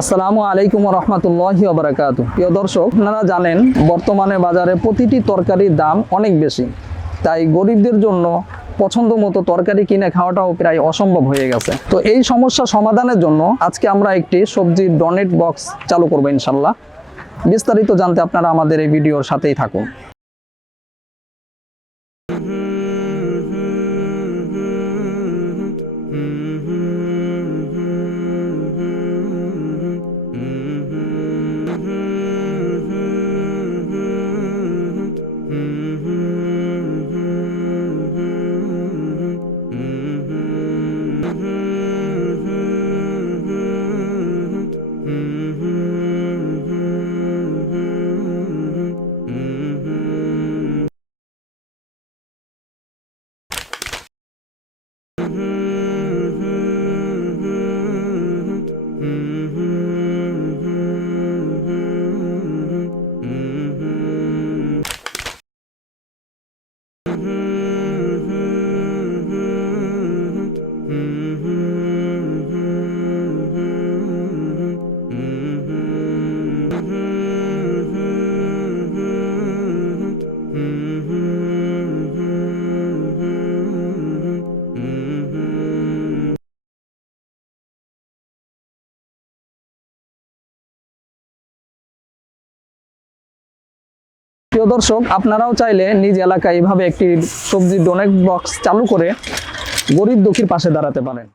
আসসালামু আলাইকুম ওয়া রাহমাতুল্লাহি ওয়া বারাকাতুহু। প্রিয় দর্শক, আপনারা জানেন বর্তমানে বাজারে প্রতিটি তরকারির দাম অনেক বেশি, তাই গরিবদের জন্য পছন্দ মতো তরকারি কিনে খাওয়াটাও প্রায় অসম্ভব হয়ে গেছে। তো এই সমস্যা সমাধানের জন্য আজকে আমরা একটি সবজির ডোনেট বক্স চালু করবো ইনশাল্লাহ। বিস্তারিত জানতে আপনারা আমাদের এই ভিডিওর সাথেই থাকুন। প্রিয় দর্শক, আপনারাও চাইলে নিজ এলাকায় এভাবে একটি সবজি ডোনেট বক্স চালু করে গরিব দুঃখীর পাশে দাঁড়াতে পারেন।